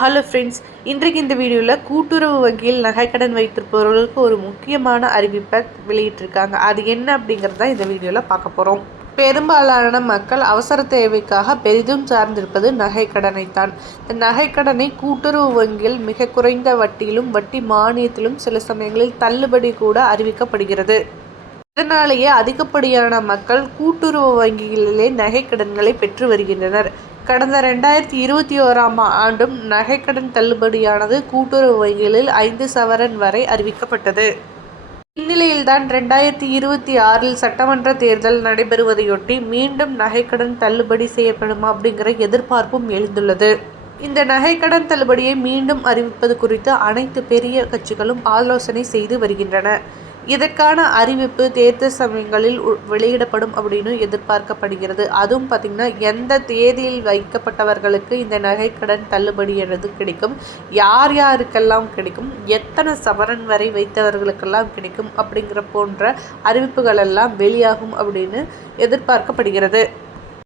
Hello friends, இன்றைக்கு இந்த வீடியோவில் கூட்டுறவு வங்கியில் நகைக்கடன் வைத்திருப்பவர்களுக்கு ஒரு முக்கியமான அறிவிப்பை வெளியிட்டிருக்காங்க. அது என்ன அப்படிங்கிறது தான் இந்த வீடியோவில் பார்க்க போகிறோம். பெரும்பாலான மக்கள் அவசர தேவைக்காக பெரிதும் சார்ந்திருப்பது நகைக்கடனைத்தான். இந்த நகைக்கடனை கூட்டுறவு வங்கியில் மிக குறைந்த வட்டியிலும் வட்டி மானியத்திலும் சில சமயங்களில் தள்ளுபடி கூட அறிவிக்கப்படுகிறது. இதனாலேயே அதிகப்படியான மக்கள் கூட்டுறவு வங்கிகளிலே நகைக்கடன்களை பெற்று வருகின்றனர். கடந்த 2021ஆம் ஆண்டும் நகைக்கடன் தள்ளுபடியானது கூட்டுறவு வங்கிகளில் 5 சவரன் வரை அறிவிக்கப்பட்டது. இந்நிலையில்தான் 2026இல் சட்டமன்ற தேர்தல் நடைபெறுவதையொட்டி மீண்டும் நகைக்கடன் தள்ளுபடி செய்யப்படுமா அப்படிங்கிற எதிர்பார்ப்பும் எழுந்துள்ளது. இந்த நகைக்கடன் தள்ளுபடியை மீண்டும் அறிவிப்பது குறித்து அனைத்து பெரிய கட்சிகளும் ஆலோசனை செய்து வருகின்றன. இதற்கான அறிவிப்பு தேர்தல் சமயங்களில் வெளியிடப்படும் அப்படின்னு எதிர்பார்க்கப்படுகிறது. அதுவும் பார்த்திங்கன்னா எந்த தேதியில் வைக்கப்பட்டவர்களுக்கு இந்த நகைக்கடன் தள்ளுபடி எனது கிடைக்கும், யார் யாருக்கெல்லாம் கிடைக்கும், எத்தனை சவரன் வரை வைத்தவர்களுக்கெல்லாம் கிடைக்கும் அப்படிங்கிற போன்ற அறிவிப்புகள் எல்லாம் வெளியாகும் அப்படின்னு எதிர்பார்க்கப்படுகிறது.